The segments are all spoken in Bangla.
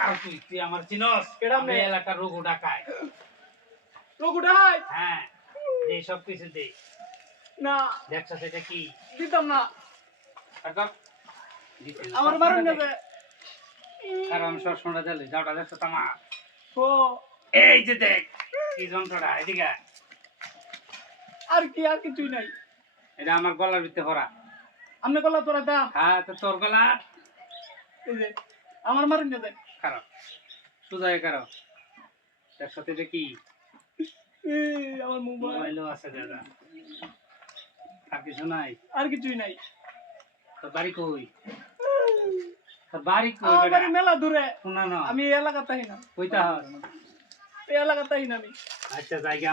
আর তুই আমার চিনস কেডা আমি মে? এলাকার রোগ ডাকায় রঘুটা হাই হ্যাঁ দে সব কিছু দে না দেখছ সেটা কি দিতাম না কাকা দিতে না। আমার মারুন যাবে আর আমি সব শোনা দিলে যাওটা দেখছো তামা ও এই যে দেখ কি যন্ত্রটা এদিকে আয়। আর কি আর কিছুই নাই এটা আমার গলার ভিতরে ভরা আপনি গলা তোরা দাম হ্যাঁ তো তোর গলা এই যে আমার মারুন যাবে খারাপ সুজায় কারো দেখছো এটা কি আমার মোবাইল মোবাইলও আছে দাদা আর কিছু নাই আর কিছুই নাই তোর বাড়ি কই তোর বাড়ি কই আমার বেটা বাড়ি মেলা দূরে শোনা না আমি এই এলাকাতেই না কইতা হয় এই এলাকাতেই না আমি আচ্ছা জায়গা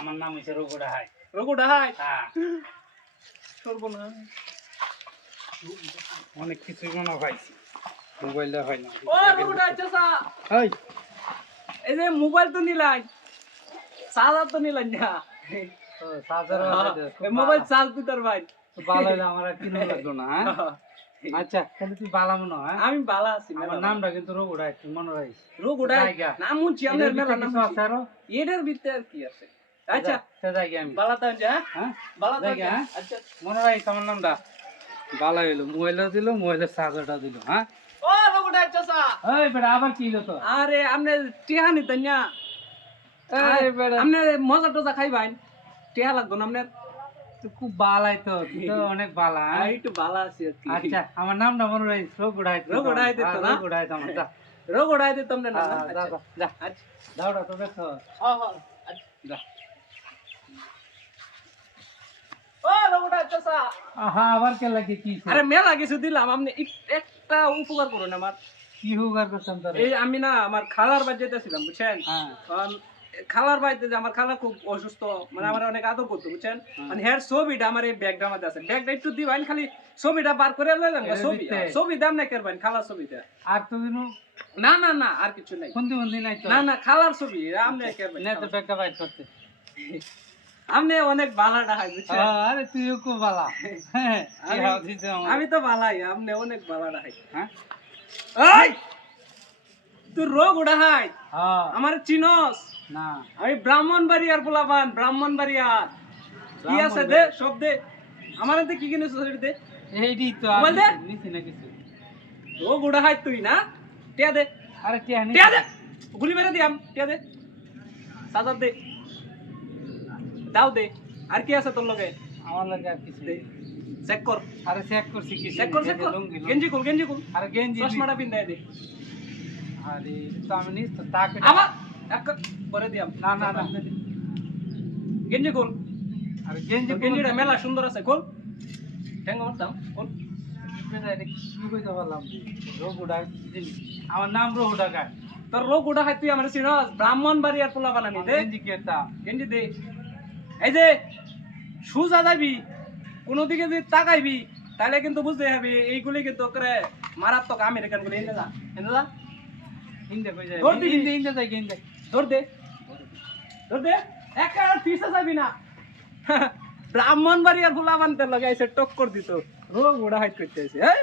আমার নাম হইছে রঘুড়া হাই রঘুটা হাই হ্যাঁ সর্বনাশ অনেক কিছু মনে পাইছি মোবাইলটা হয় না ও রঘুটা চাচা এই এই যে মোবাইল তো নিলাই চার্জার তো নিলাই না সাজার এই মোবাইল চার্জ দিতার ভাই ভালো হইলে আমার আর কিনো লাগলো না হ্যাঁ আচ্ছা তাহলে তুই বালা মনে হয় আমি ভালো আছি আমার নামটা কিন্তু রঘুড়া তুই মনে রাখিস রঘুটা জায়গা। নাম হচ্ছে আমার মেলা নাম কিছু আছে আরো এটার ভিতরে আর কি আছে আচ্ছা সে জায়গা আমি ভালো তান যা হ্যাঁ ভালো তান জায়গা, হ্যাঁ? আচ্ছা মনে রাখিস আমার নামটা ভালো হইলো মোবাইলও দিল মোবাইলের চার্জারটা দিল হ্যাঁ ও রঘুটা চাচা এই বেটা আবার কি হলো তো আরে আপনি টিহা নিতেন না এই বেটা আপনি মজা টজা খাইবেন টিহা লাগতো না আপনার তুই খুব বালাই তো তুই তো অনেক বালা হ্যাঁ? আমি একটু ভালো আছি আর কি আচ্ছা আমার নামটা মনে রাখিস রঘুড়াই রঘুড়াই দিত না? রঘুড়াই তো আমার যা রঘুটা দিতাম না যা, যা, যা, যা। আচ্ছা দাওড়া তো দেখো হ্যাঁ হ্যাঁ আচ্ছা যা ও রঘুটা চাচা আহা আবার কে লাগে কি আরে মেলা কিছু দিলাম আপনি একটা উপকার করুন আমার কি হুগার করতাম তোর এই আমি না আমার খালার বাড়ি যেতেছিলাম বুঝছেন হ্যাঁ কারণ খালার বাড়িতে যে আমার খালা খুব অসুস্থ মানে আমার অনেক আদর করতো বুঝছেন মানে হেয়ার ছবিটা আমার এই ব্যাগটার মধ্যে আছে ব্যাগটা একটু দিবেন খালি ছবিটা বার করে লইলাম এর ছবি ভিতরে? ছবি দাম না করবেন খালার ছবিটা আর তো দিনু না না না আর কিছু নাই বন্দি বন্দি নাই তো না না খালার ছবি আপনি করবেন না তো ব্যাগটা বাইর করতে আপনি অনেক ভালাটা হয় বুঝছেন আরে তুইও খুব বালা হ্যাঁ কি আমি- হাও দিছে আমার আমি তো ভালাই আপনি অনেক ভালাটা হয় হ্যাঁ এই তুই রোগ উড়া হয় হ্যাঁ আমার চিনস না আমি ব্রাহ্মণবাড়িয়ার পোলাপান ব্রাহ্মণবাড়িয়ার কি আছে দে সব দে আমার হাতে কি কিনেছ সেটা দে এইডি তো মোবাইল দে। নিছি না কিছু ও গুড়া হাই তুই না টিয়া দে আরে কি আনি টিয়া দে গুলি মেরে দিয়াম টিয়া দে সাজার দে দাও দে আর কি আছে তোর লগে আমার লাগে আর কিছু দে নেই। চেক কর আরে চেক করছি কি চেক কর চেক কর লুঙ্গি গেঞ্জি খুল গেঞ্জি খুল আরে গেঞ্জি চশমাটা পিন্দাই দে আরে তো আমি নিস তো তাকে আবার এক পরে দিয়াম না না না গেঞ্জি খুল আরে গেঞ্জি তোর গেঞ্জিটা মেলা সুন্দর আছে খুল ঠ্যাঙ্গা মারতাম খুল কি কইতে পারলাম রঘুডা আমার নাম রঘুডা কায় তোর রোগ উঠা হয় তুই আমার চিনস ব্রাহ্মণবাড়িয়ার পোলাপান আমি দে গেঞ্জি কেতা গেঞ্জি দে এই যে সুজা যাবি কোনো দিকে যদি তাকাইবি তাহলে কিন্তু বুঝতে হবে এইগুলি কিন্তু করে মারাত্মক আমেরিকান গুলি এনে যা হিন্দে কই যায় ধর দিবি। হিন্দে হিন্দে যাই হিন্দে ধর দে ধর দে একটা পিছে যাবি না ব্রাহ্মণবাড়িয়ার পোলাপান তেল লাগাইছে টক্কর দিত রোগ ওড়া হাইট করতে আছে হ্যাঁ